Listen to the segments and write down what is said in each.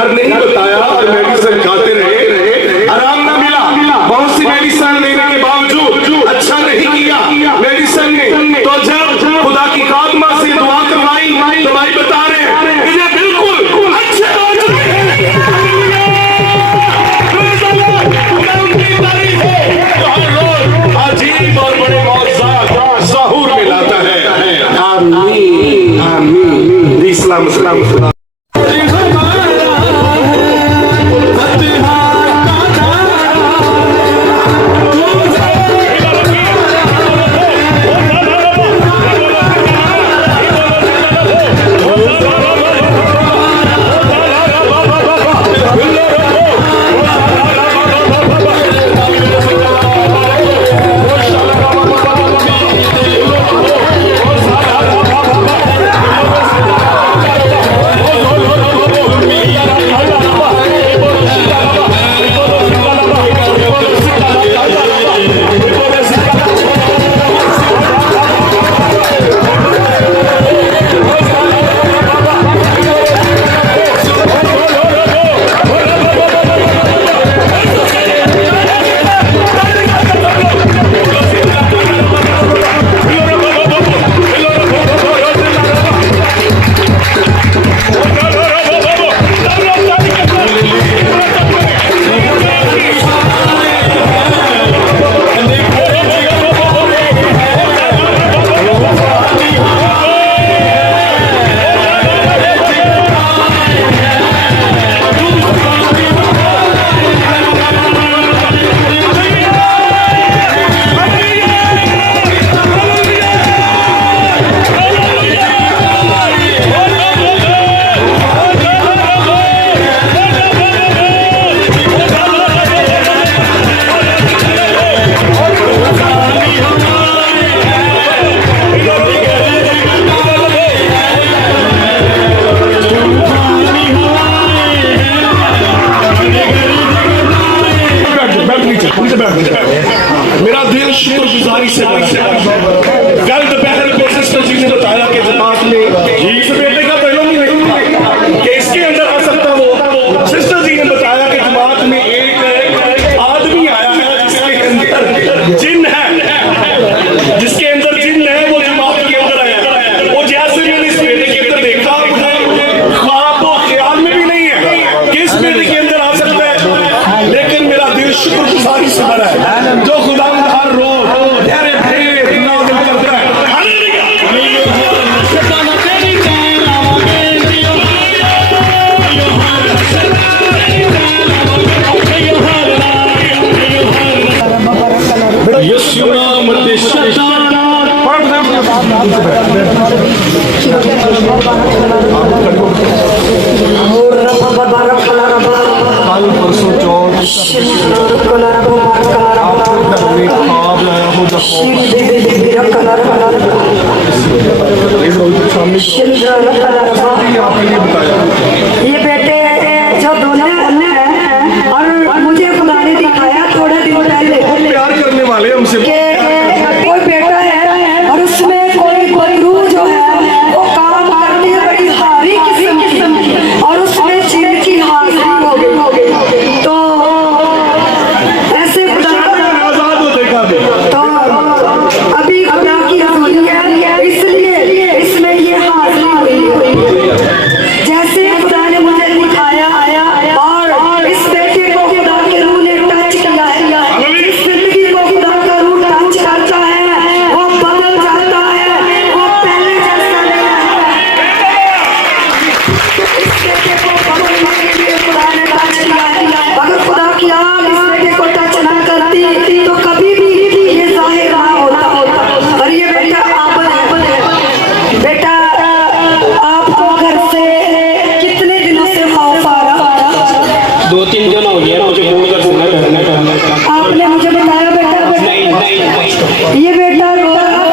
डर नहीं बताया और मेडिसिन खाते रहे, आराम ना मिला। बहुत सी मेडिसिन लेने के बावजूद अच्छा नहीं किया मेडिसिन ने। तो जब खुदा की खादमा से दुआ करवाई तो भाई बता रहे हैं कि ये बिल्कुल अच्छे हो चुके हैं। अजीब और बड़े मौजूद ज़हूर में लाता है। आमीन आमीन। इस्लाम इस्लाम मेरा दिल शुक्रगुजारी से कल दोपहर को सिस्टर जी ने बताया कि जमात में इस बेटे का पहले नहीं कि इसके अंदर आ सकता वो। सिस्टर जी ने बताया कि जमात में एक आदमी आया है जिसके अंदर जिन है, जिसके अंदर जिन है वो जमात के अंदर आया। वो जैसे मैंने इस बेटे के अंदर देखा ख्वाब वो ख्याल में भी नहीं है कि इस बेटे के अंदर आ सकता है, लेकिन मेरा दिल शुक्रगुजारी से भरा है जो खुदा हर रोज प्यारे प्यारे नाज़िल करता है। यीशु नाम दे ये बेटे जो दोनों हैं और मुझे खुदा ने दिखाया थोड़े दिन पहले प्यार करने वाले हमसे कोई बेटा है और उसमें कोई रूह जो है वो काम करती है बड़ी भारी किस्म की और उसमें जिन की हाजिरी हो गई। तो ऐसे खुदा आजाद हो देखा तो अभी खुदा की हजूरी है, इसलिए इसमें ये हाजिरी हुई है। जैसे खुदा ने मुझे दिखाया और इस बेटे को खुदा के रूह ने टच किया है, इस जिंदगी को खुदा का रूह टच करता है, वो बदल जाता है, वो पहले जैसा नहीं है। इस बेटे को बदलने के लिए खुदा ने टच किया है। अगर खुदा की आग इस बेटे को टच ना करती तो कभी भी ये जाहिर ना होता। और ये बेटा आबद है। बेटा आपको घर से कितने दिनों से खौफ आ रहा? 2-3 दिन हो गया मुझे फोन कर सुना आपने मुझे बताया बेटा ये बेटा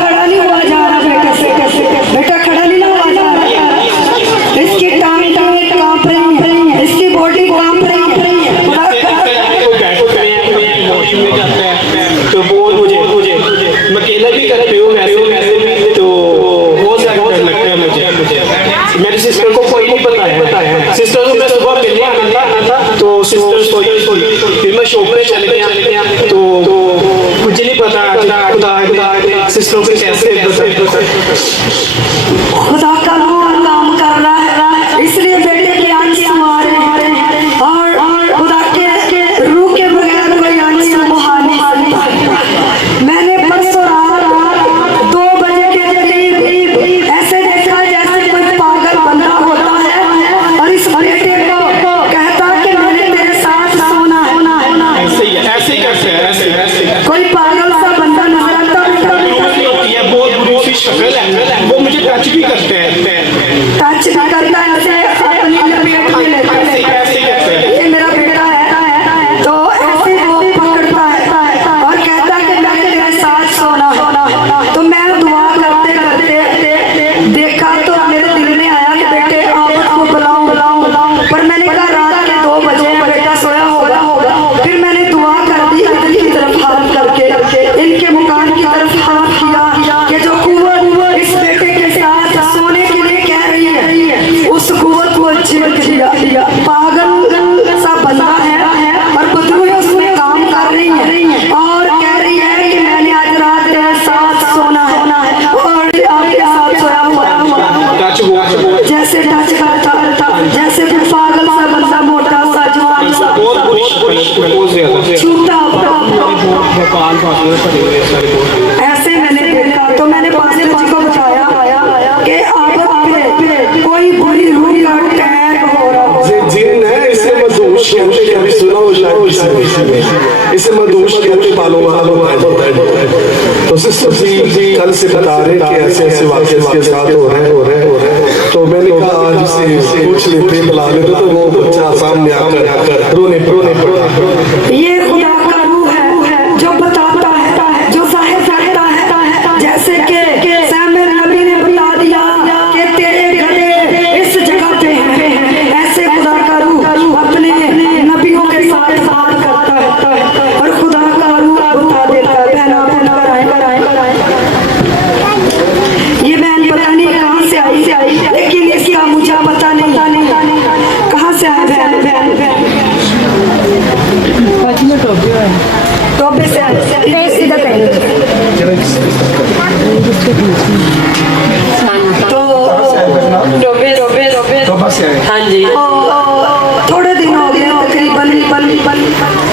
खड़ा नहीं हुआ जा रहा बेटे से, कैसे बेटा खड़ा नहीं हुआ जा रहा, इसकी टांग कांप रही है, इसकी बॉडी कांप रही है। तो वो मुझे मैं अकेला भी करती हूँ वैसे तो हो लगता है मुझे। मेरी सिस्टर को कोई नहीं पता है। सिस्टर को मैं सुबह मिलने चल गया तो मुझे नहीं पता खुदा सिस्टरों के कैसे खुदा का रूह काम कर रहा है, इसलिए बेटे के आंसू आ रहे हैं और खुदा के रूह के बगैर कोई आंसू बहा नहीं सकता। मैंने परसों रात 2 बजे के करीब ऐसे देखा जैसे कोई पागल बंदा होता है और इस बेटे को कहता कि मैंने तेरे साथ सोना है। ऐसे ही करते हैं, ऐसे कोई पागल सा बंदा नजर आता ये बहुत बुरी सी शक्ल है, वो मुझे टच भी करते हैं। टच भी करता है, ऐसे अपनी लपेट में लेता है। ये मेरा बेटा है तो ऐसे वो पकड़ता है और कहता है कि मैं तेरे साथ सोना। तो मैं दुआ करते करते देखा तो मेरे दिल में आया कि बेटे आप को बुलाऊं, पर मैंने कहा रात के 2 बजे बेटा सोया होगा। फिर मैंने दुआ कर दी, अगली की तरफ हाथ करके इनके मकान की तरफ हाथ किया कि जो कुव्वत इस बेटे के साथ सोने के लिए कह रही है उस कुव्वत को छिड़क दिया। पागल सा बंदा है और बदरू उसमें काम कर रही है और कह रही है कि मैंने आज रात तेरे साथ सोना है और आपके साथ सोया हुआ। जैसे टच करता जैसे फिर पागल सा बंदा मोटा सा जवान सा बहुत बुरी छूटा ऐसे मैंने देखा तो मैंने पास्टर जी को बताया कि आप कोई बुरी रूह का अटैक हो रहा है। जिन है इसे मदूश कहते हैं, कभी सुना हो शायद इसे मदूश कहते बालों होता है। तो सिस्टर जी कल से बता रहे कि ऐसे ऐसे वाक़े इसके साथ हो रहे हैं। तो मैंने कहा आज से पूछ लेते बुला लेते तो वो बच्चा सामने आकर रोने पड़ा। ये खुदा का रूह है जो बताता है, जो जाहिर करता है। जैसे कि सैमुअल नबी ने बता दिया कि तेरे गधे इस जगह पे हैं, ऐसे खुदा का रूह अपने नबियों के साथ बात करता है और खुदा का रूह बता देता है। बहन कराए ये बहन पता नहीं कहाँ से आई लेकिन इसका मुझे पता नहीं कहाँ से आई बहन टोपे से इधर कहीं तो हाँ जी थोड़े दिन हो गए तकरीबन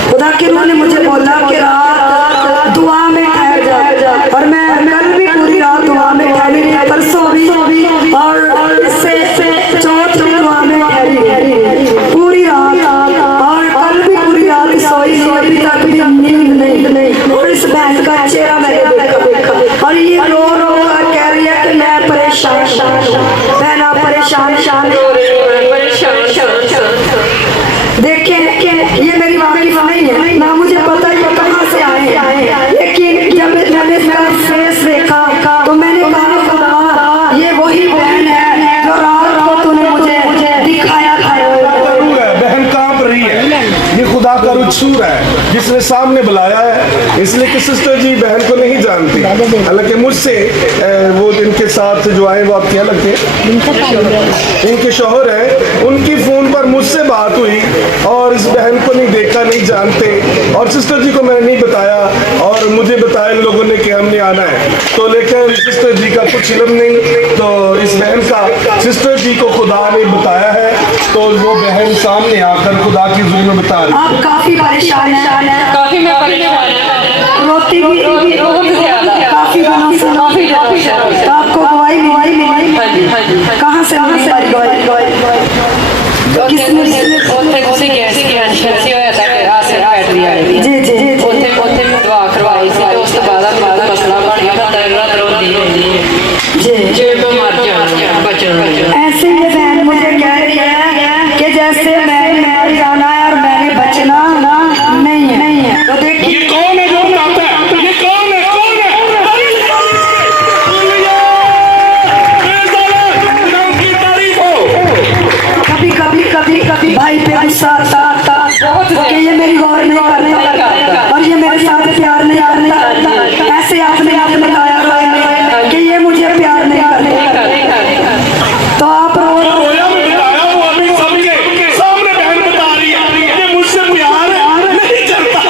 खुदा के रूह ने मुझे बोला कि रात दुआ में ठहर जा और मैं कल भी पूरी रात दुआ में ठहरी, परसों भी और इससे चौथ भी दुआ में ठहरी पूरी रात और कल भी पूरी रात सोई अभी तक भी नींद नहीं। और इस बहन का चेहरा मैंने देखा और ये रो कह रही है कि मैं परेशान बहन आप परेशान देखिए ये मेरी वाकई नहीं है ना, मुझे पता ही कहाँ से आए लेकिन जब मैंने इसका फेस देखा तो मैंने कहा खुदा ये वही बहन है जो रात को तूने मुझे दिखाया था। बहन कांप रही है, ये खुदा का रुख छू रहा है जिसने सामने बुलाया है। इसलिए कि सिस्टर जी बहन को नहीं जानती, हालांकि मुझसे वो इनके साथ जो आए वो आपके अलग थे, इनके शौहर हैं, उनकी फोन पर मुझसे बात हुई और इस बहन को नहीं देखा, नहीं जानते और सिस्टर जी को मैंने नहीं बताया और मुझे बताया इन लोगों ने कि हमने आना है। तो लेकिन सिस्टर जी का कुछ इल्म नहीं, तो इस बहन का सिस्टर जी को खुदा ने बताया है तो वो बहन सामने आकर खुदा की जुल्म बता रही। आप काफी परेशान हैं, काफी मैं परेशान हूं, रोती भी बहुत ज्यादा काफी दिनों से काफी ज्यादा। तो आपको दवाई मिली हाँ जी कहाँ से दवाई उसे गैस कैंसर से होया था आसर बैटरी आई जी ਉੱਥੇ ਮੈਂ ਦਵਾ ਕਰਵਾਈ ਸੀ ਤੇ ਉਸ ਤੋਂ ਬਾਅਦ ਮਸਲਾ ਬਣ ਗਿਆ ਤਾਂ ਦਰਦ ਰੋਂਦੀ ਹੁੰਦੀ जी ਜੇ ਮੈਂ ਮਰ ਜਾਣਾ ਬਚਣਾ ऐसे ये बहन मुझे कह रही है कि जैसे मैंने मर जाना है और मैंने बचना नहीं है। तो देखिए ये कौन है जो बताता है? ये कौन है? कभी भाई पे गुस्सा आता कि ये मेरी गौर नहीं करता और ये मेरे साथ प्यार नहीं करता। ऐसे आपने बताया कि ये मुझे प्यार नहीं करता। तो आप रोया में बताया वो अभी सबके सामने बहन बता रही है ये मुझसे प्यार नहीं करता।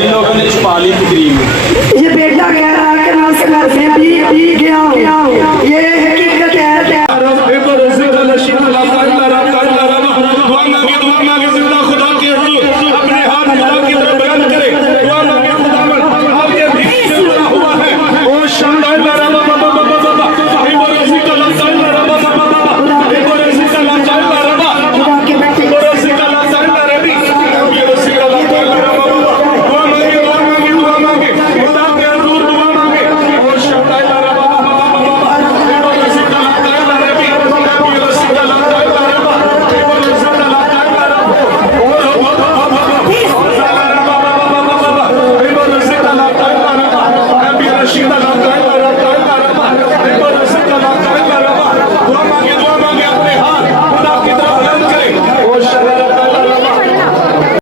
जिन लोगों ने छुपा ली थी क्रीम। ये बेटा कह रहा है कि मैं उसके घर में भी गया हूँ, ये